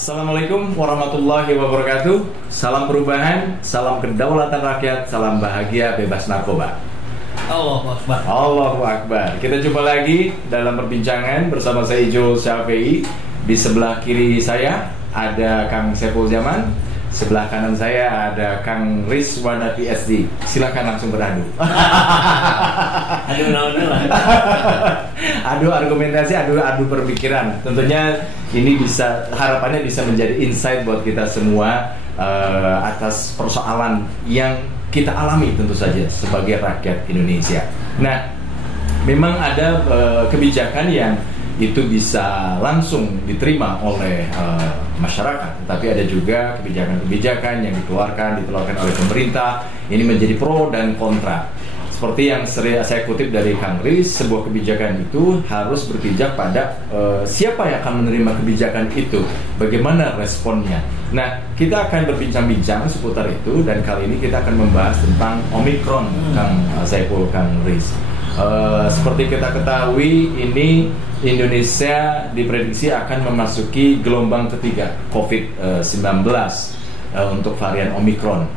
Assalamualaikum warahmatullahi wabarakatuh. Salam perubahan, salam kedaulatan rakyat, salam bahagia bebas narkoba. Allahu Akbar. Allahu Akbar. Kita jumpa lagi dalam perbincangan bersama saya Ijul Syafi'i. Di sebelah kiri saya ada Kang Saiful Zaman, sebelah kanan saya ada Kang Rizwana PSD. Silakan langsung beradu. Adu argumentasi, adu perpikiran. Tentunya ini harapannya bisa menjadi insight buat kita semua atas persoalan yang kita alami tentu saja sebagai rakyat Indonesia. Nah, memang ada kebijakan yang itu bisa langsung diterima oleh masyarakat, tapi ada juga kebijakan-kebijakan yang dikeluarkan oleh pemerintah. Ini menjadi pro dan kontra. Seperti yang saya kutip dari Kang Riz, sebuah kebijakan itu harus berpijak pada siapa yang akan menerima kebijakan itu, bagaimana responnya. Nah, kita akan berbincang-bincang seputar itu, dan kali ini kita akan membahas tentang Omikron, Kang Saiful, Kang Riz. Seperti kita ketahui, ini Indonesia diprediksi akan memasuki gelombang ketiga COVID-19 untuk varian Omikron.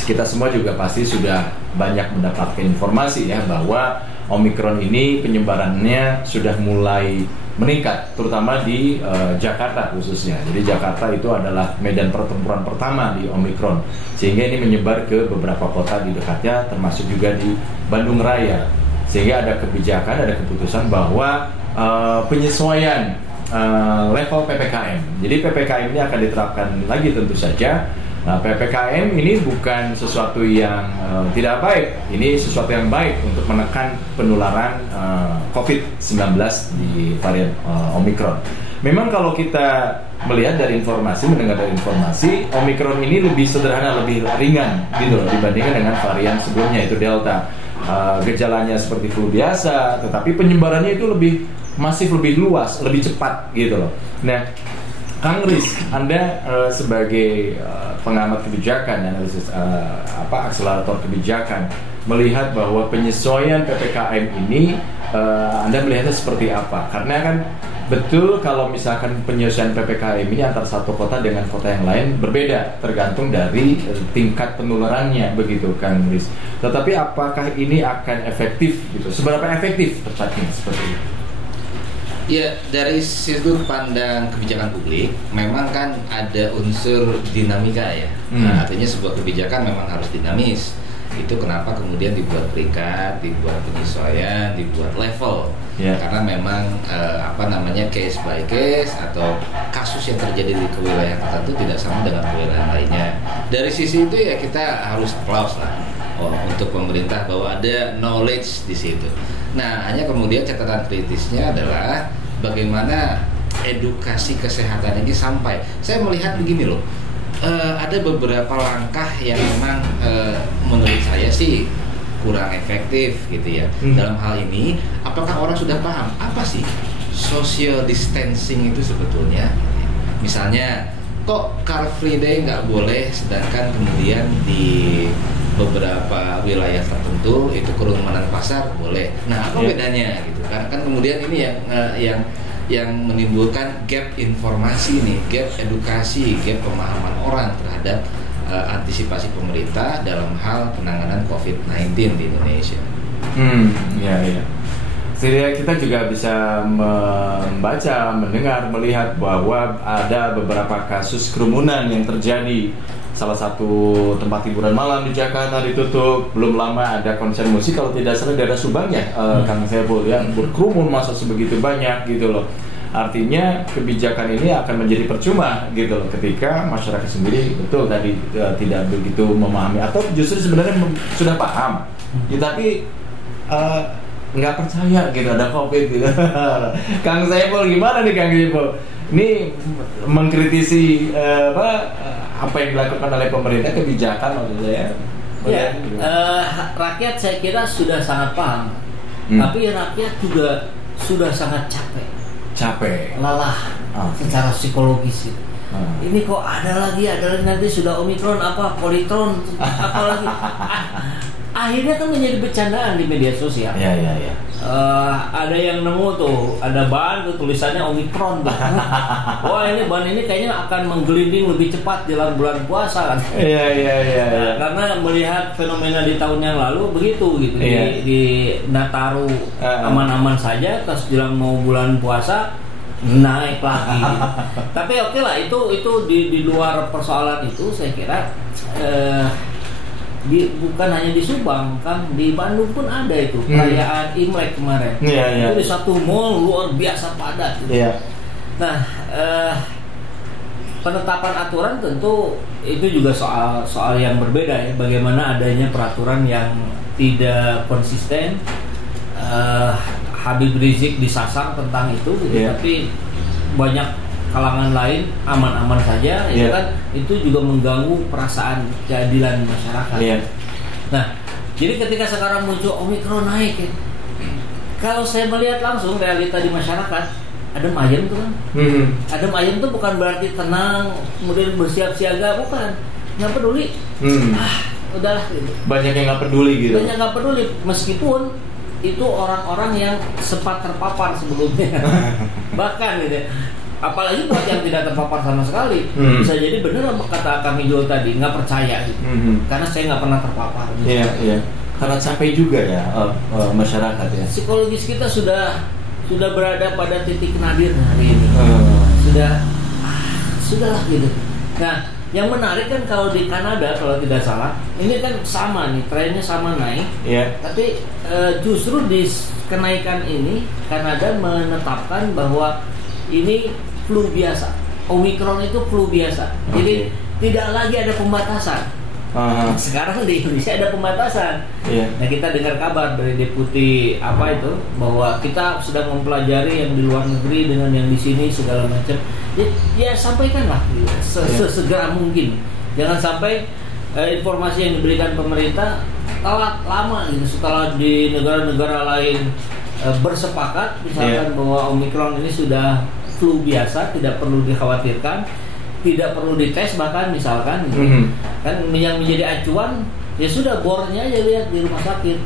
Kita semua juga pasti sudah banyak mendapatkan informasi ya bahwa Omikron ini penyebarannya sudah mulai meningkat, terutama di Jakarta khususnya. Jadi Jakarta itu adalah medan pertempuran pertama di Omikron, sehingga ini menyebar ke beberapa kota di dekatnya, termasuk juga di Bandung Raya. Sehingga ada kebijakan, ada keputusan bahwa penyesuaian level PPKM. Jadi PPKM ini akan diterapkan lagi tentu saja. Nah, PPKM ini bukan sesuatu yang tidak baik. Ini sesuatu yang baik untuk menekan penularan COVID-19 di varian Omikron. Memang kalau kita melihat dari informasi, mendengar dari informasi, Omikron ini lebih sederhana, lebih ringan gitu loh, dibandingkan dengan varian sebelumnya, itu Delta. Gejalanya seperti flu biasa, tetapi penyebarannya itu lebih masif, lebih luas, lebih cepat gitu loh. Nah, Kang Riz, Anda sebagai pengamat kebijakan, analisis akselerator kebijakan, melihat bahwa penyesuaian PPKM ini Anda melihatnya seperti apa? Karena kan betul kalau misalkan penyesuaian PPKM ini antar satu kota dengan kota yang lain berbeda, tergantung dari tingkat penularannya, begitu Kang Riz. Tetapi apakah ini akan efektif gitu? Seberapa efektif tepatnya seperti itu? Ya, dari sudut pandang kebijakan publik, memang kan ada unsur dinamika ya. Nah, artinya sebuah kebijakan memang harus dinamis. Itu kenapa kemudian dibuat peringkat, dibuat penyesuaian, dibuat level. Karena memang case by case atau kasus yang terjadi di kewilayahan tertentu tidak sama dengan kewilayahan lainnya. Dari sisi itu ya kita harus applause lah untuk pemerintah bahwa ada knowledge di situ. Nah, hanya kemudian catatan kritisnya adalah bagaimana edukasi kesehatan ini sampai. Saya melihat begini loh, ada beberapa langkah yang memang menurut saya sih kurang efektif gitu ya. Dalam hal ini, apakah orang sudah paham apa sih social distancing itu sebetulnya? Misalnya, kok Car Free Day nggak boleh, sedangkan kemudian di beberapa wilayah tertentu itu kerumunan pasar boleh. Nah, apa bedanya gitu kan? Kan kemudian ini yang menimbulkan gap informasi nih, gap edukasi, gap pemahaman orang terhadap antisipasi pemerintah dalam hal penanganan COVID-19 di Indonesia. Iya. Jadi kita juga bisa membaca, mendengar, melihat bahwa ada beberapa kasus kerumunan yang terjadi. Salah satu tempat hiburan malam di Jakarta ditutup. Belum lama ada konser musik, kalau tidak salah daerah Subang ya, Kang Saiful ya, berkerumun masa sebegitu banyak gitu loh. Artinya kebijakan ini akan menjadi percuma gitu loh, ketika masyarakat sendiri betul tadi tidak begitu memahami, atau justru sebenarnya sudah paham ya, tapi nggak percaya gitu ada COVID gitu. Kang Saiful gimana nih Kang Saiful? Ini mengkritisi apa yang dilakukan oleh pemerintah, kebijakan maksud saya. Ya, rakyat saya kira sudah sangat paham, tapi rakyat juga sudah sangat capek, lelah secara psikologis gitu. Ini kok ada lagi nanti sudah Omikron apalagi akhirnya kan menjadi bercandaan di media sosial. Ya. ada yang nemu tuh, ada ban tuh tulisannya Omicron tuh. Wah ini ban ini kayaknya akan menggelinding lebih cepat jelang bulan puasa kan. Iya. Karena melihat fenomena di tahun yang lalu begitu gitu. Di Nataru aman-aman saja, terus jelang mau bulan puasa naik lagi. Tapi oke lah, itu di luar persoalan itu saya kira bukan hanya di Subang, kan di Bandung pun ada itu perayaan Imlek kemarin. Itu di satu mall luar biasa padat gitu. Nah, penetapan aturan tentu itu juga soal yang berbeda ya. Bagaimana adanya peraturan yang tidak konsisten. Habib Rizik disasar tentang itu gitu, tapi banyak kalangan lain aman-aman saja, ya kan, itu juga mengganggu perasaan keadilan masyarakat. Nah, jadi ketika sekarang muncul Omicron naik, ya, kalau saya melihat langsung realita di masyarakat, adem ayem tuh kan, adem ayem tuh bukan berarti tenang, kemudian bersiap siaga, bukan, nggak peduli, udahlah gitu. Banyak yang nggak peduli gitu. Banyak nggak peduli, meskipun itu orang-orang yang sempat terpapar sebelumnya, bahkan gitu. Apalagi buat yang tidak terpapar sama sekali, bisa jadi benar apa kata Kang Ijul tadi, nggak percaya gitu, karena saya nggak pernah terpapar. Iya. Karena capek juga ya masyarakat ya. Psikologis kita sudah berada pada titik nadir hari ini. Sudahlah gitu. Nah, yang menarik kan kalau di Kanada kalau tidak salah, ini kan sama nih, trennya sama naik. Tapi justru di kenaikan ini Kanada menetapkan bahwa ini flu biasa. Omicron itu flu biasa. Jadi tidak lagi ada pembatasan. Sekarang di Indonesia ada pembatasan. Nah, kita dengar kabar dari deputi bahwa kita sedang mempelajari yang di luar negeri dengan yang di sini segala macam. Ya sampaikanlah sesegera mungkin. Jangan sampai informasi yang diberikan pemerintah telat lama gitu, setelah di negara-negara lain bersepakat misalkan bahwa Omicron ini sudah flu biasa, tidak perlu dikhawatirkan, tidak perlu dites bahkan misalkan gitu. Kan yang menjadi acuan ya sudah bornya aja lihat di rumah sakit,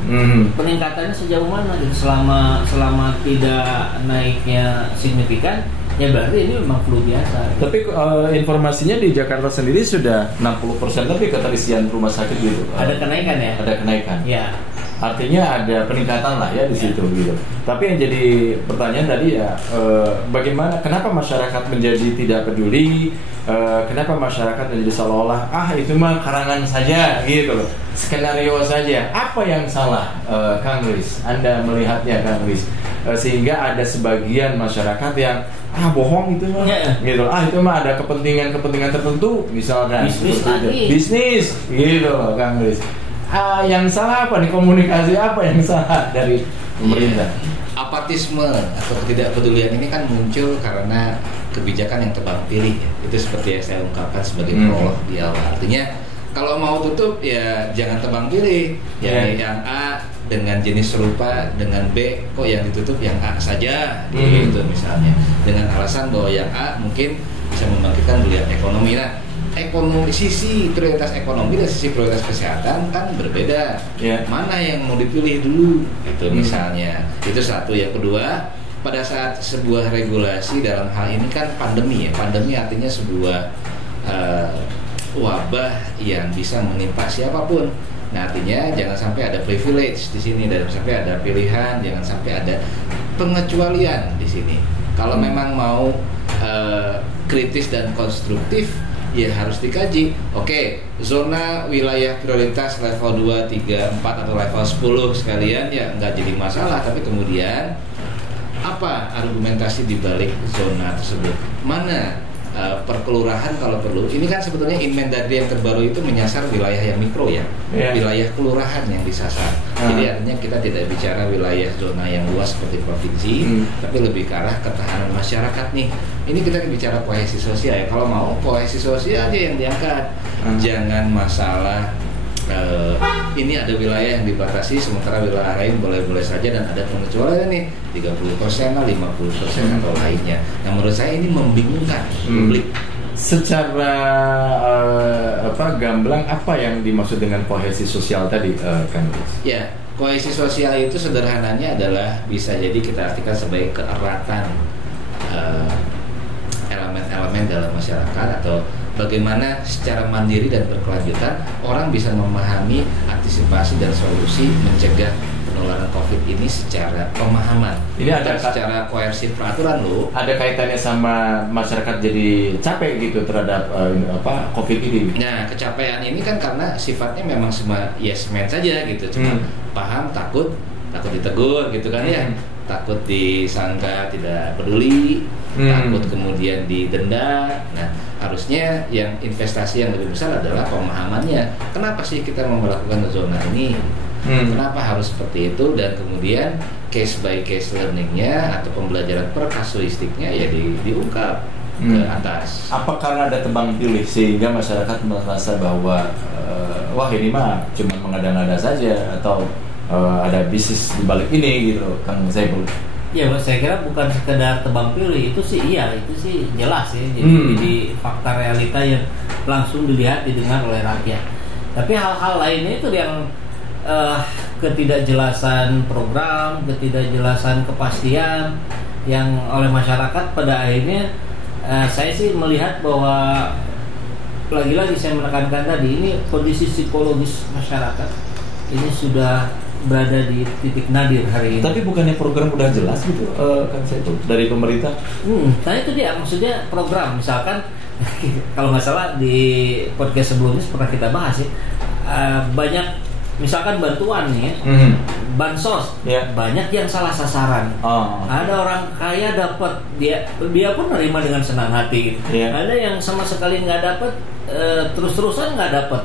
peningkatannya sejauh mana gitu. Selama tidak naiknya signifikan, ya berarti ini memang flu biasa. Tapi informasinya di Jakarta sendiri sudah 60% lebih keterisian rumah sakit gitu. Ada kenaikan ya? Ada kenaikan. Ya. Artinya ada peningkatan lah ya di situ gitu. Tapi yang jadi pertanyaan tadi ya, bagaimana, kenapa masyarakat menjadi tidak peduli? Kenapa masyarakat menjadi seolah-olah itu mah karangan saja gitu loh, skenario saja. Apa yang salah, Kang Riz? Anda melihatnya, Kang Riz, sehingga ada sebagian masyarakat yang bohong itu mah, gitu. Itu mah ada kepentingan tertentu, misalkan bisnis gitu loh, Kang Riz. Yang salah apa nih, komunikasi apa yang salah dari pemerintah? Apatisme atau ketidakpedulian ini kan muncul karena kebijakan yang tebang pilih ya. Itu seperti yang saya ungkapkan sebagai prolog di awal. Artinya kalau mau tutup ya jangan tebang pilih, yang A dengan jenis serupa dengan B, kok yang ditutup yang A saja gitu misalnya, dengan alasan bahwa yang A mungkin bisa membangkitkan geliat ekonomi. Nah, sisi prioritas ekonomi dan sisi prioritas kesehatan kan berbeda. Mana yang mau dipilih dulu itu misalnya. Itu satu. Yang kedua, pada saat sebuah regulasi dalam hal ini kan pandemi ya. Pandemi artinya sebuah wabah yang bisa menimpa siapapun. Nah, artinya jangan sampai ada privilege di sini, jangan sampai ada pilihan, jangan sampai ada pengecualian di sini. Kalau memang mau kritis dan konstruktif, ya harus dikaji. Oke, zona wilayah prioritas level 2, 3, 4 atau level 10 sekalian ya nggak jadi masalah. Tapi kemudian apa argumentasi di balik zona tersebut? Mana perkelurahan kalau perlu? Ini kan sebetulnya Inmendagri yang terbaru itu menyasar wilayah yang mikro ya, wilayah kelurahan yang disasar. Jadi artinya kita tidak bicara wilayah zona yang luas seperti provinsi, tapi lebih ke arah ketahanan masyarakat nih. Ini kita bicara kohesi sosial ya. Kalau mau kohesi sosial aja yang diangkat, jangan masalah ini ada wilayah yang dibatasi sementara wilayah lain boleh-boleh saja dan ada pengecualian nih 30% lah, 50% atau lainnya. Nah, menurut saya ini membingungkan publik. Secara gamblang apa yang dimaksud dengan kohesi sosial tadi, Kang Riz? Ya, Kohesi sosial itu sederhananya adalah bisa jadi kita artikan sebagai keeratan elemen-elemen dalam masyarakat, atau bagaimana secara mandiri dan berkelanjutan orang bisa memahami antisipasi dan solusi mencegah penularan COVID ini secara pemahaman. Ini ada secara koersif peraturan loh. Ada kaitannya sama masyarakat jadi capek gitu terhadap COVID ini. Nah, kecapean ini kan karena sifatnya memang semua yes man saja gitu, cuma paham, takut ditegur gitu kan ya, takut disangka tidak peduli, takut kemudian didenda. Nah, harusnya yang investasi yang lebih besar adalah pemahamannya. Kenapa sih kita mau melakukan zona ini? Kenapa harus seperti itu, dan kemudian case by case learningnya atau pembelajaran per kasuistiknya ya diungkap ke atas. Apa karena ada tebang pilih sehingga masyarakat merasa bahwa wah ini mah cuma mengada-ngada saja, atau ada bisnis di balik ini gitu, Kang Saiful? Ya, saya kira bukan sekedar tebang pilih, itu sih jelas ya. Jadi fakta realita yang langsung dilihat, didengar oleh rakyat. Tapi hal-hal lainnya itu yang ketidakjelasan program, ketidakjelasan kepastian yang oleh masyarakat pada akhirnya saya sih melihat bahwa lagi-lagi saya menekankan tadi, ini kondisi psikologis masyarakat ini sudah berada di titik nadir hari ini. Tapi bukannya program udah jelas gitu kan saya itu dari pemerintah? Nah itu dia, maksudnya program misalkan kalau nggak salah di podcast sebelumnya pernah kita bahas ya, banyak misalkan bantuan nih ya, bansos, banyak yang salah sasaran. Ada orang kaya dapat, dia pun nerima dengan senang hati. Ada yang sama sekali nggak dapat, terus-terusan nggak dapat.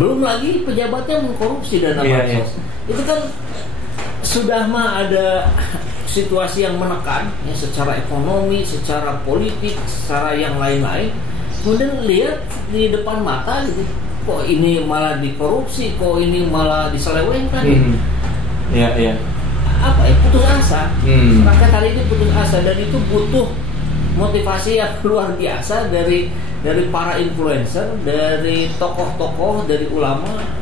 Belum lagi pejabatnya mengkorupsi dana bansos. Itu kan sudah mah ada situasi yang menekan ya, secara ekonomi, secara politik, secara yang lain-lain. Kemudian lihat di depan mata gitu, kok ini malah dikorupsi, kok ini malah diselewengkan. Iya. Apa ya, putus asa. Rakyat hari ini putus asa, dan itu butuh motivasi yang luar biasa dari para influencer, dari tokoh-tokoh, dari ulama,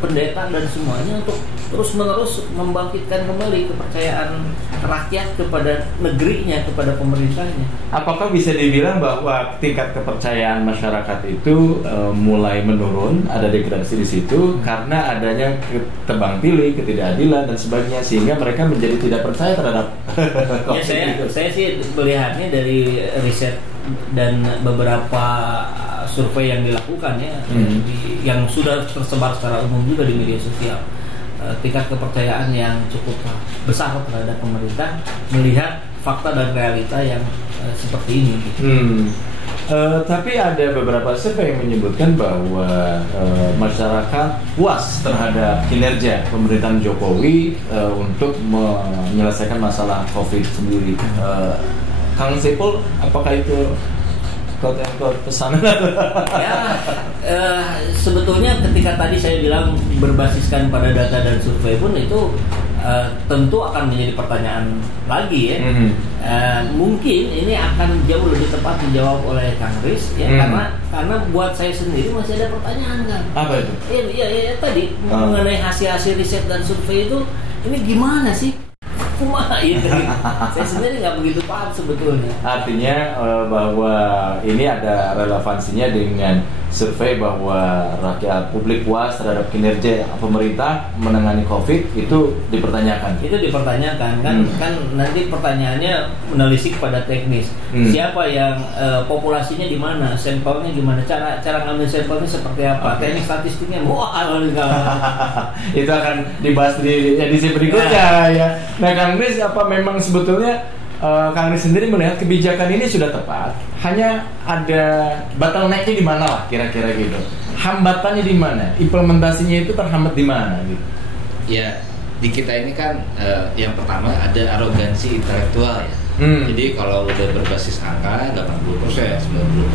pendeta dan semuanya untuk terus-menerus membangkitkan kembali kepercayaan rakyat kepada negerinya, kepada pemerintahnya. Apakah bisa dibilang bahwa tingkat kepercayaan masyarakat itu mulai menurun, ada degradasi di situ karena adanya tebang pilih, ketidakadilan dan sebagainya, sehingga mereka menjadi tidak percaya terhadap saya sih melihatnya dari riset dan beberapa survei yang dilakukan ya, yang sudah tersebar secara umum juga di media sosial. Tingkat kepercayaan yang cukup besar terhadap pemerintah melihat fakta dan realita yang seperti ini. Tapi ada beberapa survei yang menyebutkan bahwa masyarakat puas terhadap kinerja pemerintahan Jokowi untuk menyelesaikan masalah COVID sendiri. Kang Saiful, apakah itu pesanan? Sebetulnya ketika tadi saya bilang berbasiskan pada data dan survei pun itu tentu akan menjadi pertanyaan lagi ya. Mungkin ini akan jauh lebih tepat dijawab oleh Kang Riz ya, karena buat saya sendiri masih ada pertanyaan kan. Apa itu? Iya tadi mengenai hasil riset dan survei itu, ini gimana sih? Saya sendiri nggak begitu paham sebetulnya. Artinya bahwa ini ada relevansinya dengan survei bahwa rakyat publik puas terhadap kinerja pemerintah menangani COVID, itu dipertanyakan. Itu dipertanyakan kan nanti pertanyaannya menelisik pada teknis. Siapa yang populasinya di mana, sampelnya gimana, cara ngambil sampelnya seperti apa, teknik statistiknya. Itu akan dibahas di edisi berikutnya ya. Nah, Kang Riz, apa memang sebetulnya Kang Riz sendiri melihat kebijakan ini sudah tepat, hanya ada bottleneck-nya di mana lah kira-kira gitu, hambatannya di mana, implementasinya itu terhambat di mana gitu? Ya, di kita ini kan yang pertama ada arogansi intelektual ya. Jadi kalau udah berbasis angka 80%,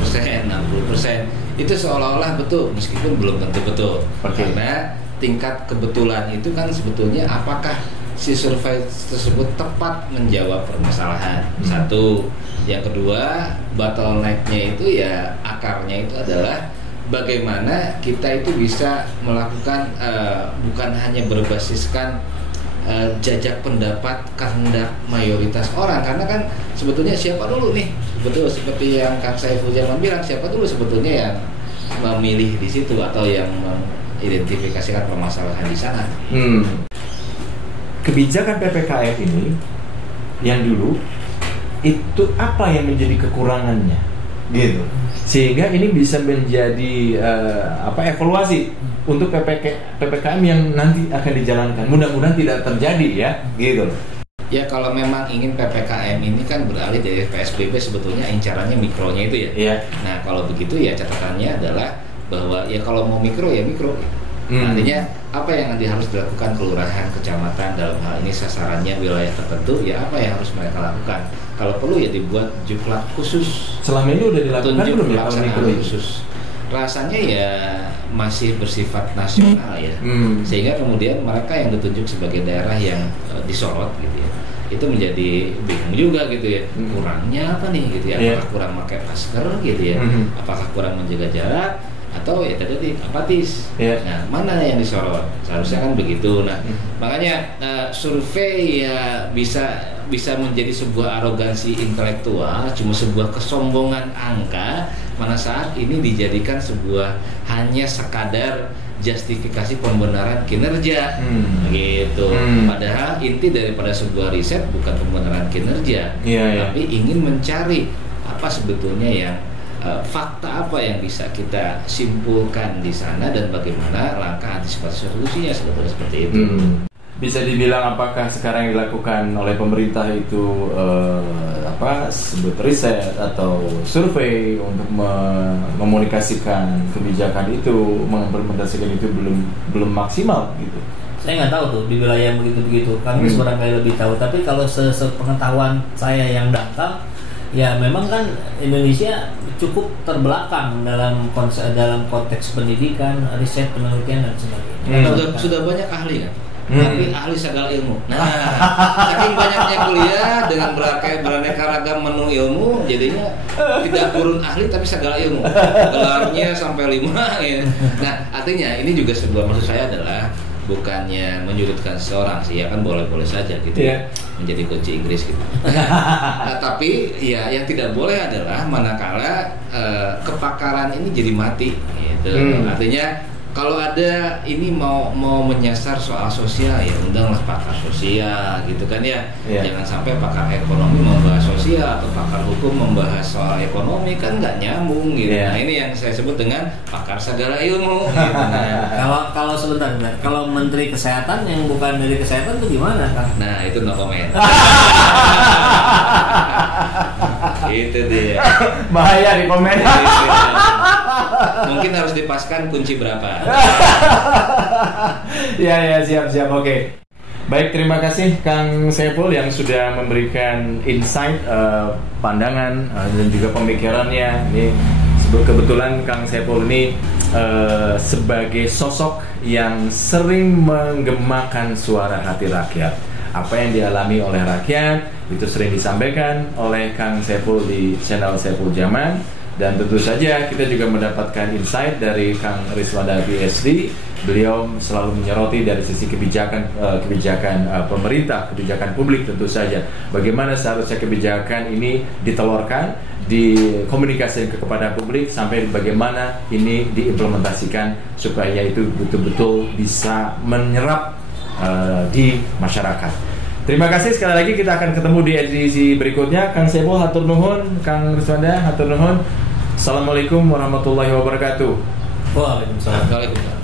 90%, 60% itu seolah-olah betul, meskipun belum tentu betul. Karena tingkat kebetulan itu kan sebetulnya apakah si survei tersebut tepat menjawab permasalahan. Satu, yang kedua, bottleneck-nya itu ya akarnya itu adalah bagaimana kita itu bisa melakukan bukan hanya berbasiskan jajak pendapat kehendak mayoritas orang, karena kan sebetulnya siapa dulu nih, betul seperti yang Kang Saiful Jaman bilang, siapa dulu sebetulnya yang memilih di situ atau yang mengidentifikasikan permasalahan di sana. Kebijakan PPKM ini yang dulu itu apa yang menjadi kekurangannya, gitu, sehingga ini bisa menjadi evaluasi untuk PPKM yang nanti akan dijalankan. Mudah-mudahan tidak terjadi ya, gitu. Ya kalau memang ingin PPKM ini kan beralih dari PSBB, sebetulnya incarannya mikronya itu ya. Iya. Nah kalau begitu ya catatannya adalah bahwa ya kalau mau mikro ya mikro. Artinya apa yang nanti harus dilakukan kelurahan, kecamatan, dalam hal ini sasarannya wilayah tertentu, ya apa yang harus mereka lakukan. Kalau perlu ya dibuat juklak khusus. Selama ini udah dilakukan belum ya pelaksanaan khusus? Rasanya ya masih bersifat nasional ya, sehingga kemudian mereka yang ditunjuk sebagai daerah yang disorot gitu ya, itu menjadi bingung juga gitu ya, kurangnya apa nih gitu ya, apakah kurang pakai masker gitu ya, apakah kurang menjaga jarak, atau ya tadi apatis. Nah mana yang disorot, seharusnya kan begitu. Nah makanya survei ya bisa menjadi sebuah arogansi intelektual, cuma sebuah kesombongan angka, mana saat ini dijadikan sebuah hanya sekadar justifikasi pembenaran kinerja, gitu. Padahal inti daripada sebuah riset bukan pembenaran kinerja, tapi ingin mencari apa sebetulnya yang fakta apa yang bisa kita simpulkan di sana dan bagaimana langkah antisipasi solusinya, sebetulnya seperti itu. Bisa dibilang apakah sekarang yang dilakukan oleh pemerintah itu sebut riset atau survei untuk mekomunikasikan kebijakan itu, mengimplementasikan itu belum maksimal gitu. Saya nggak tahu tuh di wilayah yang begitu-begitu. Kami barangkali lebih tahu. Tapi kalau sepengetahuan saya yang dangkal, ya memang kan Indonesia cukup terbelakang dalam konteks pendidikan, riset, penelitian dan sebagainya. Sudah banyak ahli kan? Tapi ahli segala ilmu. Nah, saking banyaknya kuliah dengan beraneka ragam menu ilmu, jadinya tidak kurun ahli tapi segala ilmu. Gelarnya sampai 5 ya. Nah, artinya ini juga sebuah, maksud saya adalah bukannya menyudutkan seseorang sih, ya kan boleh-boleh saja gitu ya, menjadi coach Inggris gitu. Nah, tapi ya yang tidak boleh adalah manakala kepakaran ini jadi mati gitu. Artinya kalau ada ini mau menyasar soal sosial, ya undanglah pakar sosial gitu kan ya. Jangan sampai pakar ekonomi membahas sosial atau pakar hukum membahas soal ekonomi, kan nggak nyambung gitu. Nah ini yang saya sebut dengan pakar segala ilmu gitu. Kalau sebentar, kalau Menteri Kesehatan yang bukan dari kesehatan itu gimana Kang? Nah itu no comment. Itu dia. Bahaya di komen. Mungkin harus dipaskan kunci berapa. Ya siap oke. Baik, terima kasih Kang Saiful yang sudah memberikan insight, pandangan dan juga pemikirannya. Ini kebetulan Kang Saiful ini sebagai sosok yang sering menggemakan suara hati rakyat. Apa yang dialami oleh rakyat itu sering disampaikan oleh Kang Saiful di channel Saiful Jaman. Dan tentu saja kita juga mendapatkan insight dari Kang Riswanda PhD. Beliau selalu menyoroti dari sisi kebijakan pemerintah, kebijakan publik tentu saja. Bagaimana seharusnya kebijakan ini ditelurkan, dikomunikasikan kepada publik, sampai bagaimana ini diimplementasikan supaya itu betul-betul bisa menyerap di masyarakat. Terima kasih sekali lagi, kita akan ketemu di edisi berikutnya. Kang Saiful hatur nuhun, Kang Riswanda hatur nuhun. Assalamualaikum warahmatullahi wabarakatuh. Waalaikumsalam.